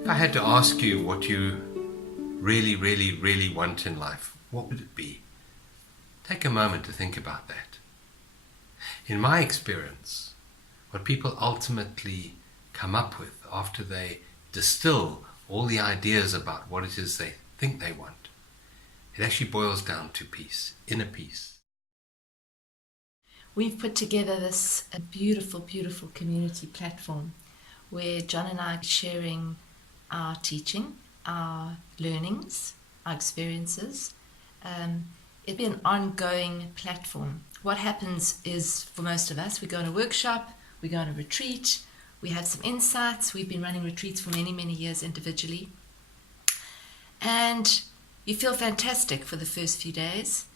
If I had to ask you what you really, really, really want in life, what would it be? Take a moment to think about that. In my experience, what people ultimately come up with after they distill all the ideas about what it is they think they want, it actually boils down to peace, inner peace. We've put together this beautiful, beautiful community platform where John and I are sharing our teaching, our learnings, our experiences. It'll be an ongoing platform. What happens is, for most of us, we go on a workshop, we go on a retreat, we have some insights. We've been running retreats for many, many years individually. And you feel fantastic for the first few days,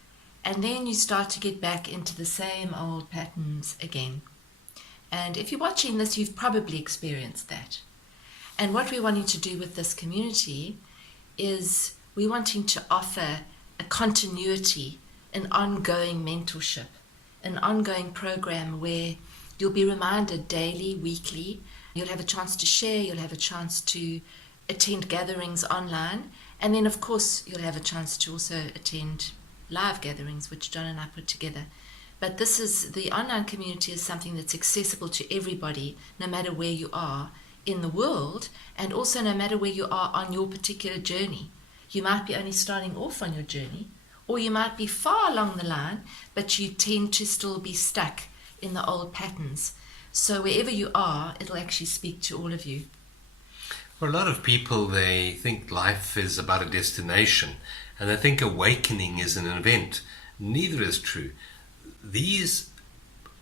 and then you start to get back into the same old patterns again. And if you're watching this, you've probably experienced that. And what we're wanting to do with this community is we're wanting to offer a continuity, an ongoing mentorship, an ongoing program where you'll be reminded daily, weekly. You'll have a chance to share, you'll have a chance to attend gatherings online, and then of course you'll have a chance to also attend live gatherings, which John and I put together. But the online community is something that's accessible to everybody, no matter where you are in the world, and also no matter where you are on your particular journey. You might be only starting off on your journey, or you might be far along the line, but you tend to still be stuck in the old patterns. So wherever you are, it'll actually speak to all of you. For a lot of people, they think life is about a destination, and they think awakening is an event. Neither is true. These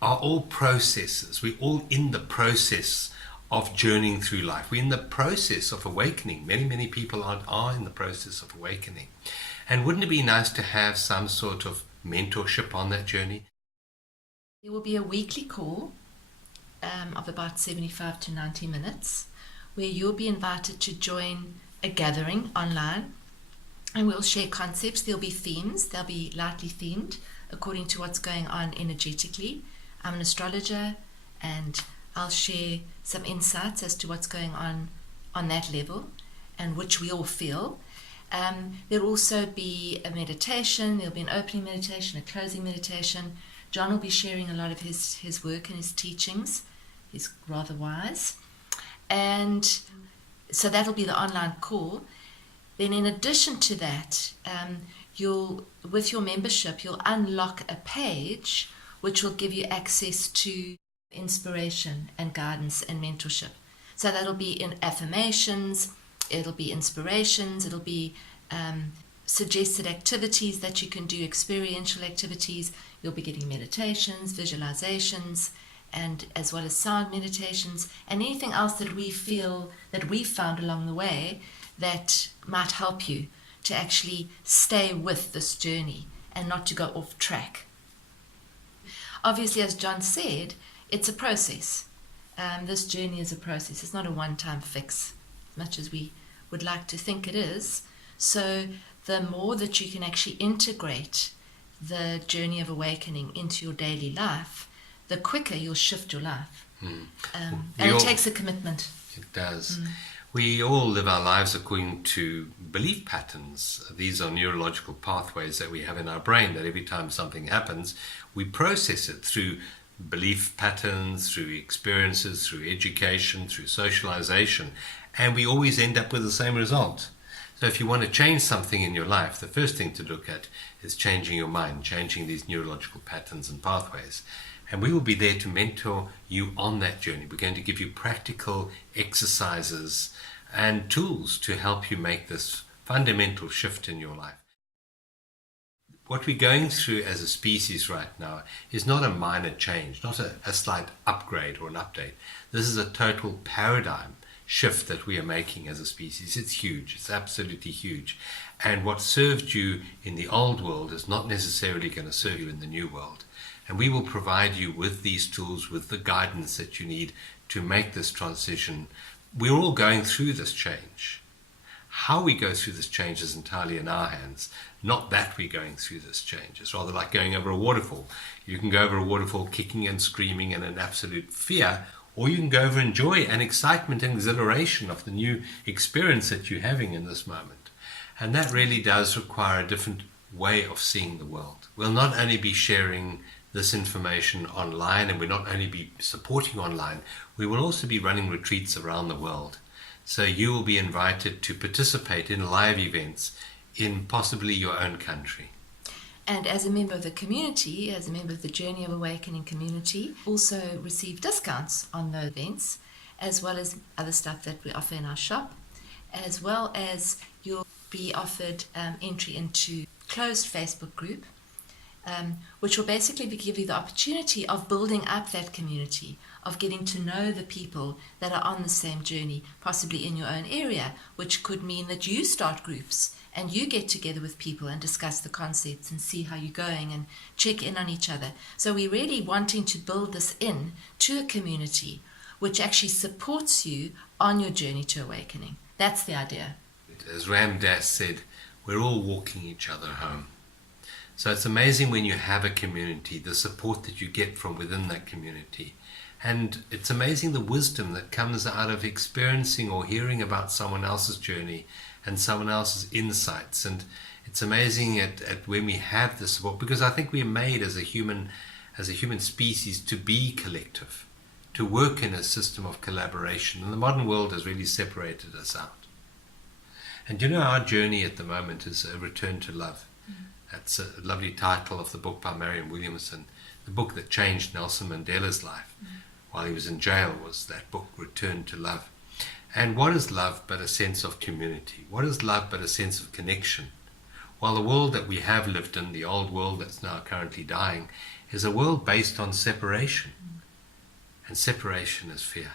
are all processes. We're all in the process of journeying through life. We're in the process of awakening. Many, many people are in the process of awakening. And wouldn't it be nice to have some sort of mentorship on that journey? There will be a weekly call of about 75 to 90 minutes where you'll be invited to join a gathering online, and we'll share concepts. There'll be themes. They'll be lightly themed according to what's going on energetically. I'm an astrologer, and I'll share some insights as to what's going on that level and which we all feel. There'll also be a meditation. There'll be an opening meditation, a closing meditation. John will be sharing a lot of his work and his teachings. He's rather wise. And so that'll be the online call. Then in addition to that, with your membership, you'll unlock a page which will give you access to inspiration and guidance and mentorship. So that'll be in affirmations, it'll be inspirations, it'll be suggested activities that you can do, experiential activities. You'll be getting meditations, visualizations, and as well as sound meditations, and anything else that we feel that we found along the way that might help you to actually stay with this journey and not to go off track. Obviously, as John said, it's a process. This journey is a process. It's not a one-time fix, as much as we would like to think it is. So the more that you can actually integrate the journey of awakening into your daily life, the quicker you'll shift your life. And it takes a commitment. It does. We all live our lives according to belief patterns. These are neurological pathways that we have in our brain, that every time something happens, we process it through belief patterns, through experiences, through education, through socialization, and we always end up with the same result. So if you want to change something in your life, the first thing to look at is changing your mind, changing these neurological patterns and pathways. And we will be there to mentor you on that journey. We're going to give you practical exercises and tools to help you make this fundamental shift in your life. What we're going through as a species right now is not a minor change, not a slight upgrade or an update. This is a total paradigm shift that we are making as a species. It's huge. It's absolutely huge. And what served you in the old world is not necessarily going to serve you in the new world. And we will provide you with these tools, with the guidance that you need to make this transition. We're all going through this change. How we go through this change is entirely in our hands, not that we're going through this change. It's rather like going over a waterfall. You can go over a waterfall kicking and screaming and in absolute fear, or you can go over in joy and excitement and exhilaration of the new experience that you're having in this moment. And that really does require a different way of seeing the world. We'll not only be sharing this information online, and we'll not only be supporting online, we will also be running retreats around the world. So you will be invited to participate in live events in possibly your own country. And as a member of the community, as a member of the Journey of Awakening community, also receive discounts on the events, as well as other stuff that we offer in our shop, as well as you'll be offered entry into closed Facebook group, which will basically give you the opportunity of building up that community, of getting to know the people that are on the same journey, possibly in your own area, which could mean that you start groups and you get together with people and discuss the concepts and see how you're going and check in on each other. So we're really wanting to build this in to a community which actually supports you on your journey to awakening. That's the idea. As Ram Dass said, we're all walking each other home. So it's amazing when you have a community, the support that you get from within that community. And it's amazing the wisdom that comes out of experiencing or hearing about someone else's journey and someone else's insights. And it's amazing at when we have this support, because I think we're made as a human species to be collective, to work in a system of collaboration. And the modern world has really separated us out. And our journey at the moment is a return to love. That's a lovely title of the book by Marianne Williamson. The book that changed Nelson Mandela's life while he was in jail was that book, Return to Love. And what is love but a sense of community? What is love but a sense of connection? While the world that we have lived in, the old world that's now currently dying, is a world based on separation. And separation is fear.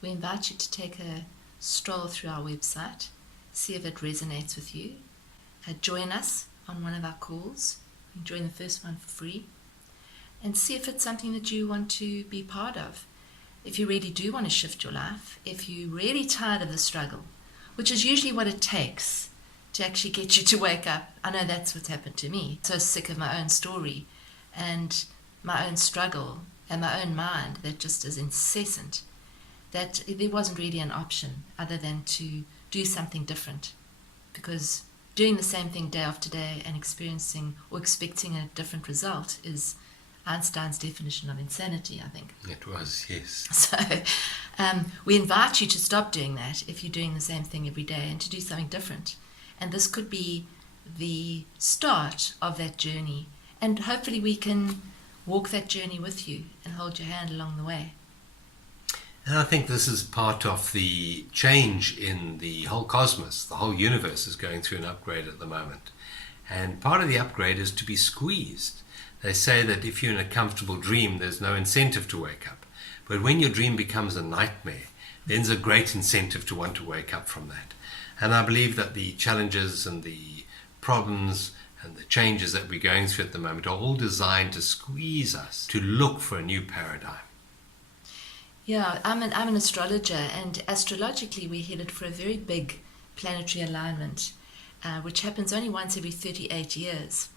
We invite you to take a stroll through our website, see if it resonates with you. Join us on one of our calls. You can join the first one for free. And see if it's something that you want to be part of. If you really do want to shift your life, if you're really tired of the struggle, which is usually what it takes to actually get you to wake up. I know that's what's happened to me. So sick of my own story and my own struggle and my own mind that just is incessant, that there wasn't really an option other than to do something different. Because doing the same thing day after day and experiencing or expecting a different result is Einstein's definition of insanity, I think. It was, yes. So we invite you to stop doing that if you're doing the same thing every day and to do something different. And this could be the start of that journey. And hopefully we can walk that journey with you and hold your hand along the way. And I think this is part of the change in the whole cosmos. The whole universe is going through an upgrade at the moment. And part of the upgrade is to be squeezed. They say that if you're in a comfortable dream, there's no incentive to wake up. But when your dream becomes a nightmare, then there's a great incentive to want to wake up from that. And I believe that the challenges and the problems and the changes that we're going through at the moment are all designed to squeeze us to look for a new paradigm. Yeah, I'm an astrologer, and astrologically we're headed for a very big planetary alignment, which happens only once every 38 years.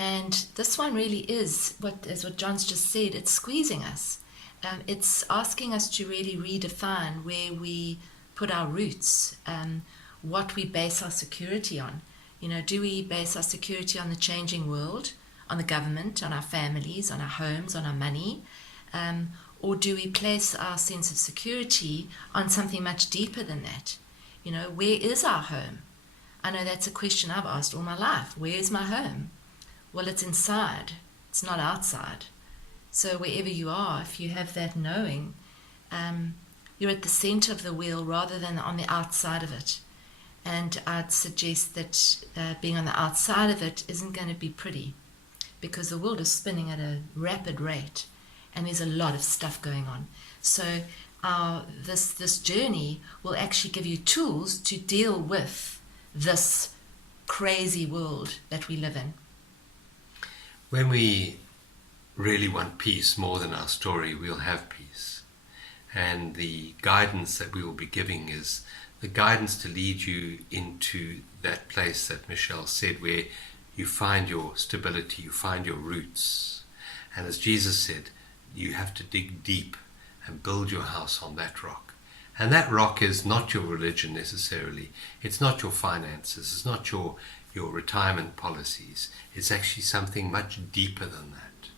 And this one really is, as what John's just said, it's squeezing us. It's asking us to really redefine where we put our roots, what we base our security on. Do we base our security on the changing world, on the government, on our families, on our homes, on our money? Or do we place our sense of security on something much deeper than that? Where is our home? I know that's a question I've asked all my life. Where is my home? Well, it's inside. It's not outside. So wherever you are, if you have that knowing, you're at the center of the wheel rather than on the outside of it. And I'd suggest that being on the outside of it isn't going to be pretty, because the world is spinning at a rapid rate. And there's a lot of stuff going on. So this journey will actually give you tools to deal with this crazy world that we live in. When we really want peace more than our story, we'll have peace. And the guidance that we will be giving is the guidance to lead you into that place that Michelle said, where you find your stability, you find your roots. And as Jesus said, you have to dig deep and build your house on that rock. And that rock is not your religion necessarily. It's not your finances. It's not your retirement policies. It's actually something much deeper than that.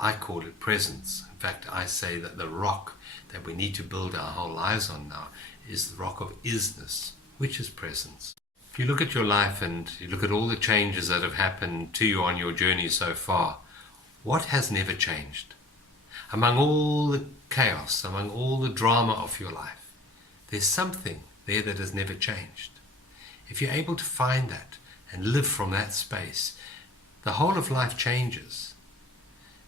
I call it presence. In fact, I say that the rock that we need to build our whole lives on now is the rock of isness, which is presence. If you look at your life and you look at all the changes that have happened to you on your journey so far, what has never changed? Among all the chaos, among all the drama of your life, there's something there that has never changed. If you're able to find that and live from that space, the whole of life changes.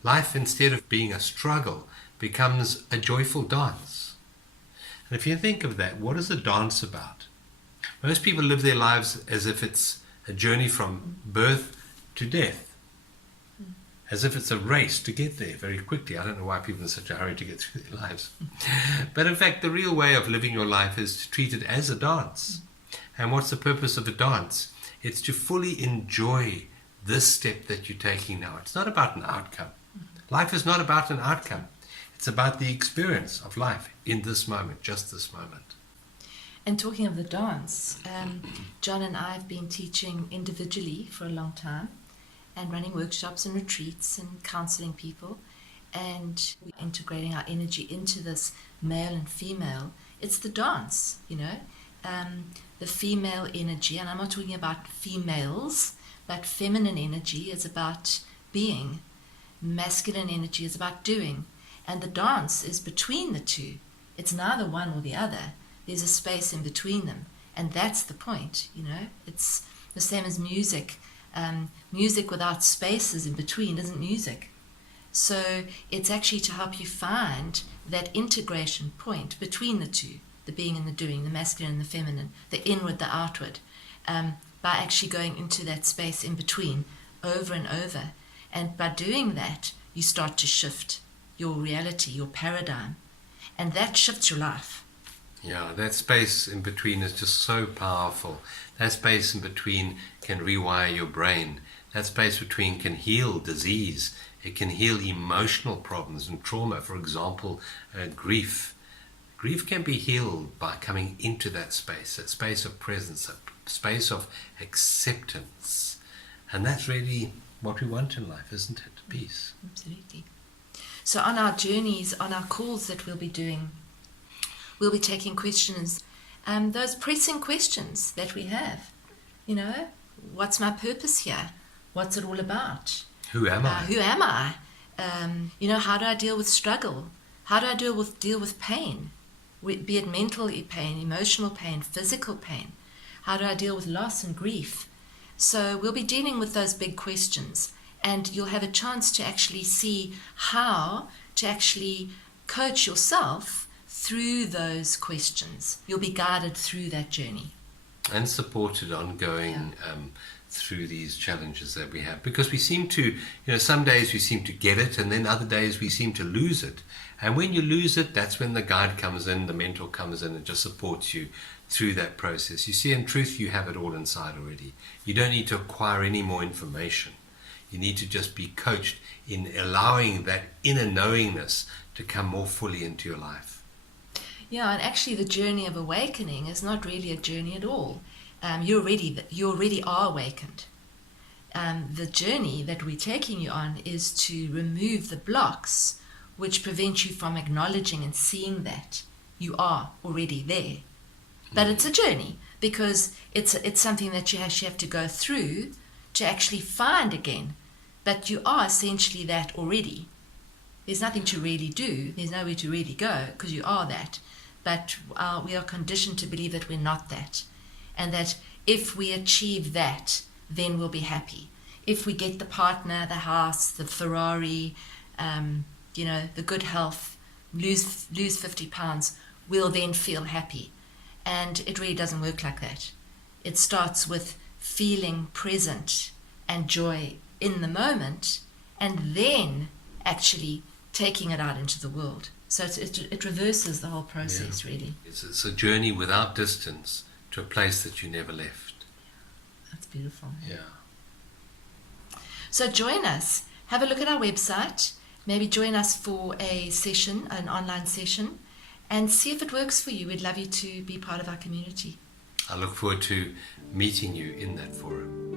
Life, instead of being a struggle, becomes a joyful dance. And if you think of that, what is a dance about? Most people live their lives as if it's a journey from birth to death, as if it's a race to get there very quickly. I don't know why people are in such a hurry to get through their lives. But in fact, the real way of living your life is to treat it as a dance. And what's the purpose of a dance? It's to fully enjoy this step that you're taking now. It's not about an outcome. Life is not about an outcome. It's about the experience of life in this moment, just this moment. And talking of the dance, John and I have been teaching individually for a long time and running workshops and retreats and counseling people, and we're integrating our energy into this male and female. It's the dance, the female energy, and I'm not talking about females, but feminine energy is about being. Masculine energy is about doing. And the dance is between the two. It's neither one or the other. There's a space in between them. And that's the point, It's the same as music. Music without spaces in between isn't music. So it's actually to help you find that integration point between the two, the being and the doing, the masculine and the feminine, the inward, the outward, by actually going into that space in between over and over. And by doing that, you start to shift your reality, your paradigm, and that shifts your life. Yeah, that space in between is just so powerful. That space in between can rewire your brain. That space between can heal disease. It can heal emotional problems and trauma. For example, grief. Grief can be healed by coming into that space of presence, that space of acceptance. And that's really what we want in life, isn't it? Peace. Absolutely. So on our journeys, on our calls that we'll be doing, we'll be taking questions, those pressing questions that we have. What's my purpose here? What's it all about? Who am I? Who am I? How do I deal with struggle? How do I deal with pain? Be it mental pain, emotional pain, physical pain. How do I deal with loss and grief? So we'll be dealing with those big questions, and you'll have a chance to actually see how to actually coach yourself through those questions. You'll be guided through that journey. And supported ongoing through these challenges that we have. Because we seem to, some days we seem to get it, and then other days we seem to lose it. And when you lose it, that's when the guide comes in, the mentor comes in and just supports you through that process. You see, in truth, you have it all inside already. You don't need to acquire any more information. You need to just be coached in allowing that inner knowingness to come more fully into your life. Yeah, and actually the journey of awakening is not really a journey at all. You already are awakened. The journey that we're taking you on is to remove the blocks which prevent you from acknowledging and seeing that you are already there. But it's a journey, because it's something that you actually have to go through to actually find again. But you are essentially that already. There's nothing to really do. There's nowhere to really go, because you are that. But we are conditioned to believe that we're not that. And that if we achieve that, then we'll be happy. If we get the partner, the house, the Ferrari, the good health, lose 50 pounds, we'll then feel happy. And it really doesn't work like that. It starts with feeling present and joy in the moment, and then actually taking it out into the world. So it reverses the whole process, really. It's a journey without distance to a place that you never left. That's beautiful. Yeah. So join us. Have a look at our website. Maybe join us for a session, an online session, and see if it works for you. We'd love you to be part of our community. I look forward to meeting you in that forum.